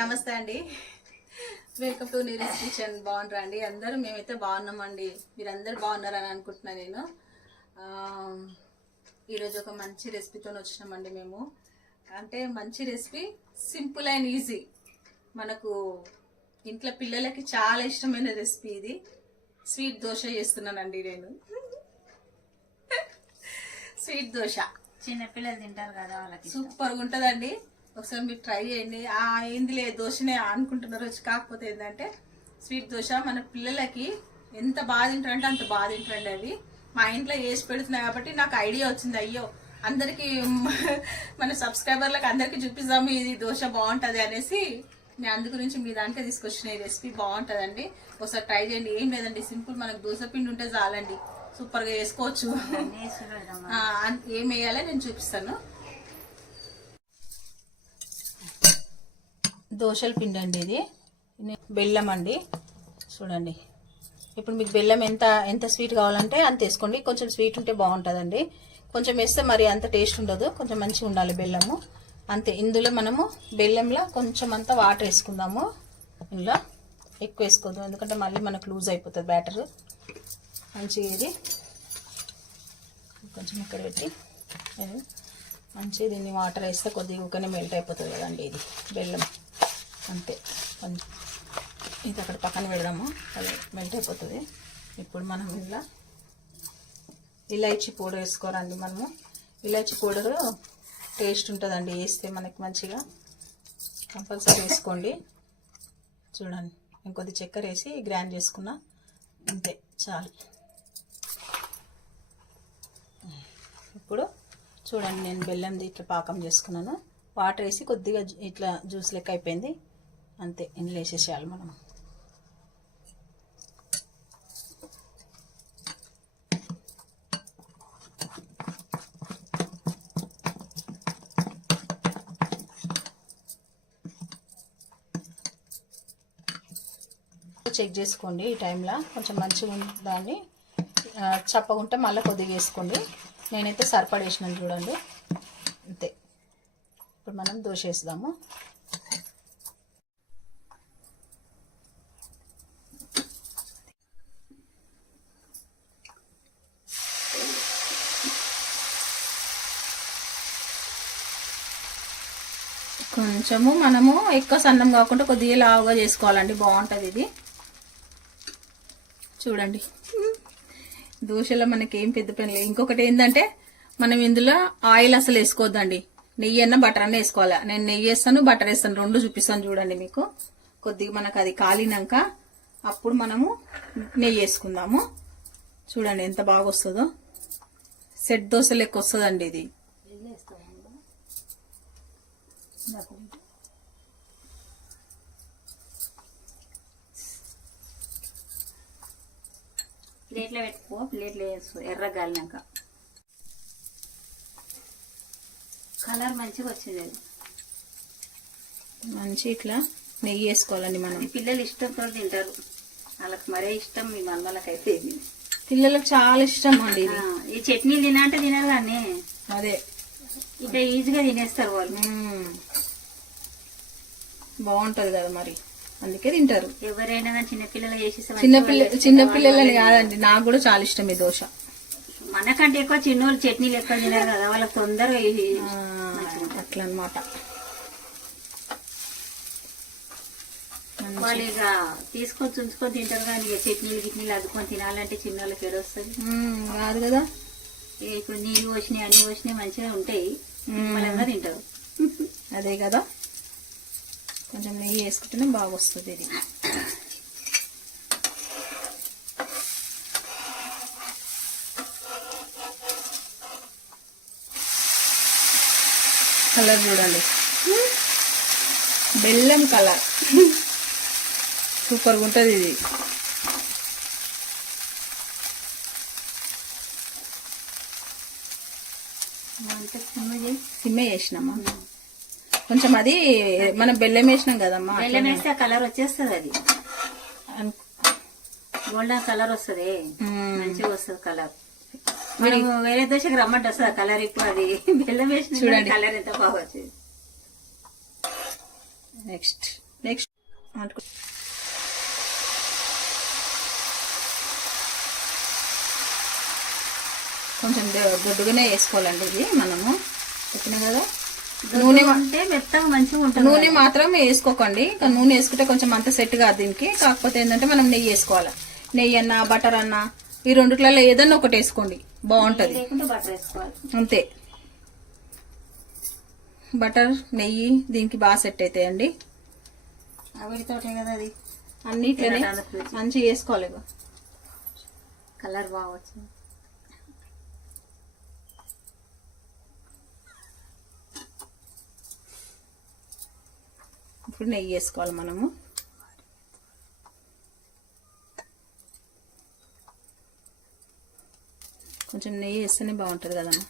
నమస్తే అండి, welcome to Neeraj kitchen. బాగున్నారా అండి అందరూ? మేమైతే బాగున్నామండి. మీరందరూ బాగున్నారని అనుకుంటున్నా. నేను ఈరోజు ఒక మంచి రెసిపీతో వచ్చినామండి. మేము అంటే మంచి రెసిపీ, సింపుల్ అండ్ ఈజీ. మనకు ఇంట్లో పిల్లలకి చాలా ఇష్టమైన రెసిపీ ఇది. స్వీట్ దోశ చేస్తున్నానండి నేను. స్వీట్ దోశ చిన్నపిల్లలు తింటారు కదా, వాళ్ళకి సూపర్గా ఉంటుందండి. ఒకసారి మీరు ట్రై చేయండి. ఏందిలే దోశనే అనుకుంటున్నారు, వచ్చి కాకపోతే ఏంటంటే స్వీట్ దోశ మన పిల్లలకి ఎంత బాగా తింటారంటే అంత బాగా తింటారండి. అవి మా ఇంట్లో వేసి పెడుతున్నాయి కాబట్టి నాకు ఐడియా వచ్చింది. అయ్యో అందరికి మన సబ్స్క్రైబర్లకు అందరికి చూపిస్తాము ఇది దోశ బాగుంటుంది అనేసి నేను అందు గురించి మీ దాంట్లో తీసుకొచ్చిన ఈ రెసిపీ బాగుంటుందండి. ఒకసారి ట్రై చేయండి. ఏం లేదండి, సింపుల్. మనకు దోశ పిండి ఉంటే చాలండి, సూపర్గా వేసుకోవచ్చు. ఏం వేయాలో నేను చూపిస్తాను. దోశల పిండి అండి ఇది. బెల్లం అండి, చూడండి. ఇప్పుడు మీకు బెల్లం ఎంత స్వీట్ కావాలంటే అంత వేసుకోండి. కొంచెం స్వీట్ ఉంటే బాగుంటుందండి, కొంచెం వేస్తే మరి అంత టేస్ట్ ఉండదు. కొంచెం మంచిగా ఉండాలి బెల్లము అంతే. ఇందులో మనము బెల్లంలో కొంచెం అంతా వాటర్ వేసుకుందాము. ఇందులో ఎక్కువ వేసుకోవద్దు, ఎందుకంటే మళ్ళీ మనకు లూజ్ అయిపోతుంది బ్యాటర్. మంచిగా ఇది కొంచెం ఇక్కడ పెట్టి మంచిగా దీన్ని వాటర్ వేస్తే కొద్దిగా ఊకనే మెల్ట్ అయిపోతుంది కదండి ఇది బెల్లం. అంతే, కొంచెం ఇది అక్కడ పక్కన పెడదాము, అది మెల్ట్ అయిపోతుంది. ఇప్పుడు మనం ఇలా ఇలాచీ పౌడర్ వేసుకోరండి. మనము ఇలాచీ పౌడరు టేస్ట్ ఉంటుందండి, వేస్తే మనకి మంచిగా. కంపల్సరీ వేసుకోండి. చూడండి, ఇంకొద్ది చక్కెర వేసి గ్రైండ్ చేసుకున్నా, అంతే చాలు. ఇప్పుడు చూడండి, నేను బెల్లంది ఇట్లా పాకం చేసుకున్నాను. వాటర్ వేసి కొద్దిగా ఇట్లా జ్యూస్ లెక్క అయిపోయింది, అంతే. ఇందులో వేసేసేయాలి మనం. చెక్ చేసుకోండి ఈ టైంలో, కొంచెం మంచిగా దాన్ని చప్పగుంటే మళ్ళీ కొద్దిగా వేసుకోండి. నేనైతే సరిపడేసినాను చూడండి, అంతే. ఇప్పుడు మనం దోశ వేద్దాము. కొంచెము మనము ఎక్కువ సన్నం కాకుండా కొద్దిగా లావుగా చేసుకోవాలండి, బాగుంటుంది ఇది. చూడండి, దోశలో మనకి ఏం పెద్ద పని లేదు. ఇంకొకటి ఏంటంటే మనం ఇందులో ఆయిల్ అసలు వేసుకోవద్దండి, నెయ్యి అన్న బటర్ అన్న వేసుకోవాలి. నేను నెయ్యి వేస్తాను, బటర్ వేస్తాను, రెండు చూపిస్తాను చూడండి మీకు. కొద్దిగా మనకు అది కాలినాక అప్పుడు మనము నెయ్యి వేసుకుందాము. చూడండి ఎంత బాగా వస్తుందో, సెట్ దోశ లెక్క వస్తుందండి ఇది. ప్లేట్లో పెట్టుకో, ప్లేట్లో వేసుకో. ఎర్ర గాలినాక కలర్ మంచిగా వచ్చింది. మంచి ఇట్లా నెయ్యి వేసుకోవాలండి మనం. పిల్లలు ఇష్టంతో తింటారు, వాళ్ళకి మరే ఇష్టం. మీ మనలకైతే పిల్లలకు చాలా ఇష్టం అండి ఇది. ఈ చట్నీ తినంటే తినరు కానీ అదే ఇట్లా ఈజీగా తినేస్తారు వాళ్ళు. బాగుంటది కదా మరి, అందుకే తింటారు ఎవరైనా కానీ. చిన్నపిల్లలు చేసేసి చిన్నపిల్లలని కాదండి, నాకు కూడా చాలా ఇష్టం ఈ దోశ. మనకంటే ఎక్కువ చిన్నోళ్ళు చట్నీలు ఎక్కువ తినరు కదా, వాళ్ళకి తొందరగా అట్లా అనమాట. వాళ్ళు ఇక తీసుకొని చుంచుకొని తింటారు కానీ ఇక చట్నీలు అద్దుకొని తినాలంటే చిన్నోళ్ళకి ఏడు వస్తుంది కాదు కదా. ఇప్పుడు నీళ్ళు వచ్చినాయి, అన్ని వచ్చినాయి, మంచిగా ఉంటాయి, బలంగా తింటారు. అదే కదా, కొంచెం నెయ్యి వేసుకుంటేనే బాగా వస్తుంది ఇది. కలర్ చూడండి, బెల్లం కలర్, సూపర్గా ఉంటుంది ఇది. సిమ్మే చేసినామా కొంచెం, అది మనం బెల్లం వేసినాం కదమ్మా. బెల్లం వేస్తే ఆ కలర్ వచ్చేస్తుంది, అది గోల్డెన్ కలర్ వస్తుంది, మంచిగా వస్తుంది కలర్. మనం వేరే దోశకి రమ్మంటే వస్తుంది కలర్. ఇప్పుడు అది బెల్లం వేసిన చూడండి కలర్ ఎంత బాగా వచ్చింది. నెక్స్ట్ నెక్స్ట్ కొంచెం దొడ్డుగానే వేసుకోవాలండి ఇది మనము చెప్పిన కదా. నూనె అంటే మెత్తగా మంచిగా ఉంటుంది. నూనె మాత్రం వేసుకోకండి, కానీ నూనె వేసుకుంటే కొంచెం అంత సెట్ కాదు దీనికి. కాకపోతే ఏంటంటే మనం నెయ్యి వేసుకోవాలి. నెయ్యి అన్నా బటర్ అన్నా ఈ రెండిట్లలో ఏదన్నా ఒకటి వేసుకోండి, బాగుంటది. లేకుంటే బటర్ వేసుకోవాలి అంతే. బటర్ నెయ్యి దీనికి బాగా సెట్ అవుతాయండి. వీటితోటే కదా అది అన్నిట్లోనే మంచిగా వేసుకోవాలి. కలర్ బాగా వచ్చింది. ఇప్పుడు నెయ్యి వేసుకోవాలి మనము. కొంచెం నెయ్యి వేస్తేనే బాగుంటుంది కదమ్మా.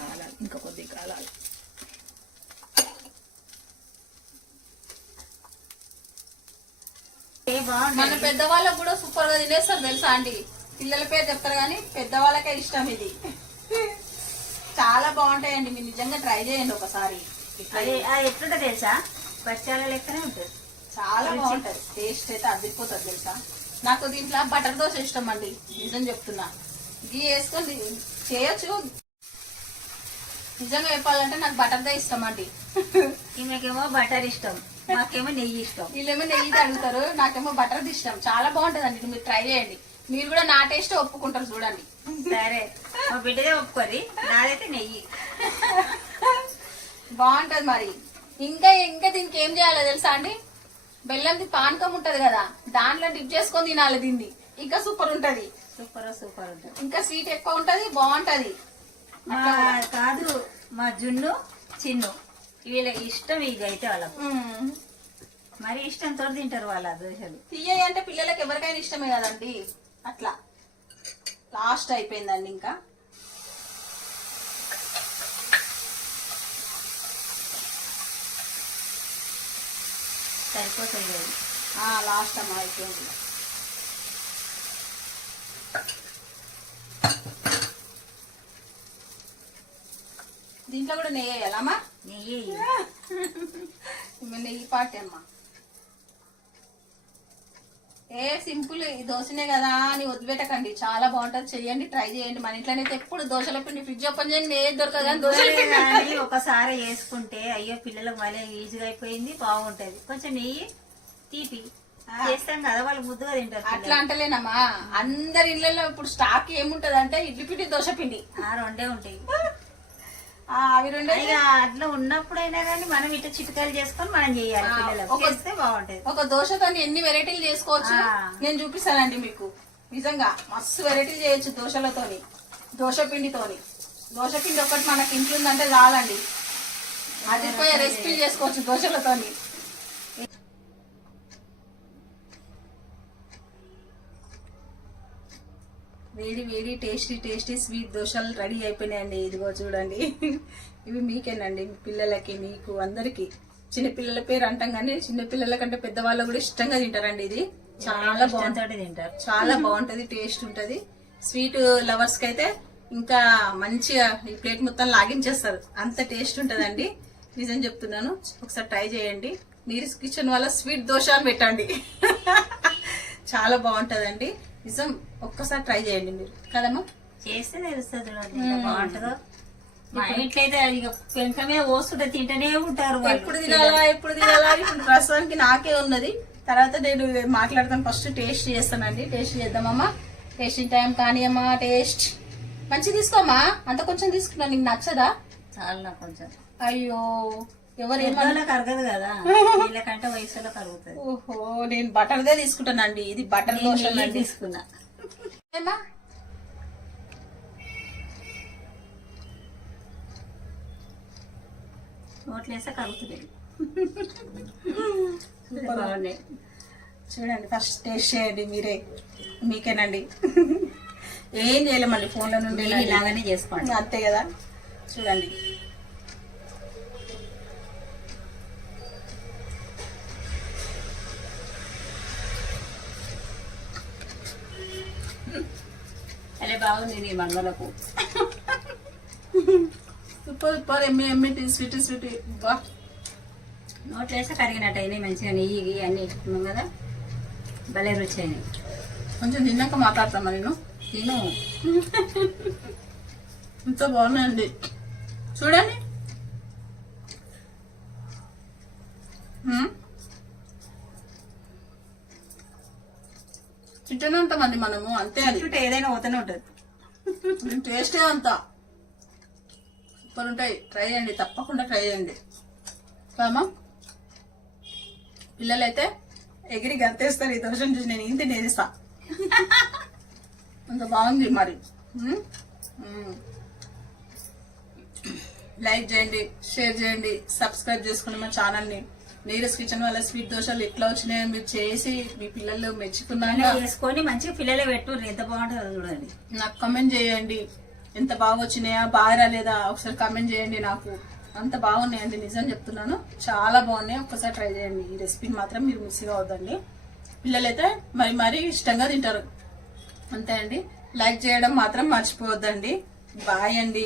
కాలాలి, ఇంకా కొద్దిగా కాలాలి. మన పెద్దవాళ్ళకు కూడా సూపర్ గా తినేస్తారు తెలుసా అండి. పిల్లల పేరు చెప్తారు కానీ పెద్దవాళ్ళకే ఇష్టం ఇది. చాలా బాగుంటాయండి, మీరు నిజంగా ట్రై చేయండి ఒకసారి. అది ఎట్లుంటా తెలుసా, పచ్చాల లెక్కనే ఉంటుంది. చాలా బాగుంటది, టేస్ట్ అయితే అదిరిపోతుంది తెలుసా. నాకు దీంట్లో బటర్ దోశ ఇష్టం అండి, నిజం చెప్తున్నా. గీ వేసుకొని చేయొచ్చు. నిజంగా చెప్పాలంటే నాకు బటర్ దే ఇష్టం అండి. ఈమెకేమో బటర్ ఇష్టం, మాకేమో నెయ్యి ఇష్టం. వీళ్ళేమో నెయ్యి అడుగుతారు, నాకేమో బటర్ ఇష్టం. చాలా బాగుంటది అండి, మీరు ట్రై చేయండి. మీరు కూడా నా టేస్ట్ ఒప్పుకుంటారు చూడండి. సరే, మా బిడ్డదే ఒప్పుకోరి, నాదైతే నెయ్యి బాగుంటది. మరి ఇంకా ఇంకా దీనికి ఏం చేయాలో తెలుసా అండి, బెల్లంది పానకం ఉంటది కదా, దాంట్లో డిప్ చేసుకొని తినాలి దీన్ని. ఇంకా సూపర్ ఉంటది. సూపర్ సూపర్ ఉంటుంది. ఇంకా స్వీట్ ఎక్కువ ఉంటది, బాగుంటది. కాదు, మా జున్ను చిన్ను వీళ్ళకి ఇష్టం. ఇక అయితే వాళ్ళకు మరి ఇష్టంతో తింటారు వాళ్ళ దోశలు. తీయ అంటే పిల్లలకి ఎవరికైనా ఇష్టమే కదండి. అట్లా లాస్ట్ అయిపోయిందండి. ఇంకా సరిపోతుంది. లాస్ట్ అమ్మ అయిపోయింది. దీంట్లో కూడా నెయ్యి వేయాలమ్మా. నెయ్యి నెయ్యి పాటే అమ్మా. ఏ సింపుల్, ఈ దోశనే కదా అని వదిలిపెట్టకండి, చాలా బాగుంటది. చెయ్యండి, ట్రై చేయండి. మన ఇంట్లోనైతే ఎప్పుడు దోశల పిండి ఫ్రిడ్జ్ ఓపెన్ చేయండి, ఏది దొరకదు కానీ దోశల పిండి ఒకసారి వేసుకుంటే అయ్యో పిల్లలకు మళ్ళీ ఈజీగా అయిపోయింది, బాగుంటది. కొంచెం నెయ్యి తీపి చేస్తాం కదా, వాళ్ళు ముద్దుగా తింటారు. అట్లా అంటలేనమ్మా, అందరి ఇళ్లలో ఇప్పుడు స్టాక్ ఏముంటది అంటే ఇడ్లీ పిండి, దోశ పిండి, రెండే ఉంటాయి. అవి రెండే. అట్లా ఉన్నప్పుడైనా కానీ మనం ఇట్లా చిటికాయలు చేసుకొని మనం చేయాలి, పిల్లలకు చేస్తే బాగుంటది. ఒక దోశతో ఎన్ని వెరైటీలు చేసుకోవచ్చు నేను చూపిస్తానండి మీకు. నిజంగా మస్తు వెరైటీలు చేయొచ్చు దోశలతోని, దోశ పిండితోని. దోశ పిండి ఒకటి మనకి ఇంట్లో ఉందంటే చాలండి, అదిపోయే రెసిపీలు చేసుకోవచ్చు దోశలతోని. వేడి వేడి టేస్టీ టేస్టీ స్వీట్ దోశలు రెడీ అయిపోయినాయండి. ఇదిగో చూడండి, ఇవి మీకేనండి, మీ పిల్లలకి, మీకు అందరికి. చిన్నపిల్లల పేరు అంటాం కానీ చిన్నపిల్లల కంటే పెద్దవాళ్ళు కూడా ఇష్టంగా తింటారండి. ఇది చాలా బాగుంటుంది, తింటారు. చాలా బాగుంటది, టేస్ట్ ఉంటది. స్వీట్ లవర్స్ కి అయితే ఇంకా మంచిగా ఈ ప్లేట్ మొత్తం లాగించేస్తారు, అంత టేస్ట్ ఉంటదండి. నిజం చెప్తున్నాను, ఒకసారి ట్రై చేయండి. నీరస్ కిచెన్ వల్ల స్వీట్ దోశ అని పెట్టండి, చాలా బాగుంటదండి. నిజం, ఒక్కసారి ట్రై చేయండి మీరు, కదమ్మా. చేస్తే తెలుస్తుంది బాగుంటుందో. మా ఇంట్లో అయితే ఇక పెంక మీద పోస్తుంటే తింటూనే ఉంటారు. ఎప్పుడు తినాలా ఎప్పుడు తినాలా, ఇప్పుడు ప్రస్తుతానికి నాకే ఉన్నది. తర్వాత నేను మాట్లాడతాను, ఫస్ట్ టేస్ట్ చేస్తానండి. టేస్ట్ చేద్దామమ్మా, టేస్టింగ్ టైం కానీ అమ్మా. టేస్ట్ మంచిగా తీసుకోమ్మా, అంత కొంచెం తీసుకున్నా, నీకు నచ్చదా? చాలా కొంచెం. అయ్యో, ఎవరు కరగదు కదా, వీళ్ళకంటే వయసులో కరుగుతుంది. ఓహో, నేను బటర్దే తీసుకుంటానండి. ఇది బటర్ దోశ తీసుకున్నా. నోట్లేస్తే కరుగుతుంది. బాగున్నాయి చూడండి, ఫస్ట్ టేస్ట్ చేయండి మీరే, మీకేనండి. ఏం చేయలేమండి, ఫోన్లో నుండి ఇలాగనే చేసుకోండి, అంతే కదా. చూడండి, అదే బాగుంది నీ మంగళకు. సూపర్ సూపర్ ఎమ్మి ఎమ్మి స్వీట్ స్వీట్ బా నోట్లో వేస్తే కరిగినట్టు అయినాయి మంచిగా నెయ్యి అన్నీ ఇట్టుకున్నాం కదా భలే రుచి అయినాయి. కొంచెం తిన్నాక మాట్లాడతామా నేను తిను. ఎంతో బాగున్నాయండి చూడండి. తింటూనే ఉంటామండి మనము, అంతే అది తింటుంటే ఏదైనా పోతూనే ఉంటుంది. టేస్టే అంతా సూపర్ ఉంటాయి. ట్రై చేయండి, తప్పకుండా ట్రై చేయండి. కామా పిల్లలైతే ఎగిరి గంతేస్తారు ఈ దోశను చూసి. నేను ఏం తినేస్తా, అంత బాగుంది మరి. లైక్ చేయండి, షేర్ చేయండి, సబ్స్క్రైబ్ చేసుకోండి మా ఛానల్ని. నీరస్ కిచెన్ వాళ్ళ స్వీట్ దోశలు ఎట్లా వచ్చినాయో మీరు చేసి మీ పిల్లలు మెచ్చుకున్నాక చేసుకొని మంచిగా పిల్లలే పెట్టు, ఎంత బాగుంటుందో చూడండి. నాకు కమెంట్ చేయండి, ఎంత బాగా వచ్చినాయా బాగా రాలేదా ఒకసారి కమెంట్ చేయండి. నాకు అంత బాగున్నాయండి, నిజం చెప్తున్నాను, చాలా బాగున్నాయి. ఒక్కసారి ట్రై చేయండి, ఈ రెసిపీని మాత్రం మీరు మిస్ కావద్దండి. పిల్లలైతే మరీ ఇష్టంగా తింటారు. అంతే అండి, లైక్ చేయడం మాత్రం మర్చిపోవద్దండి. బాయ్ అండి.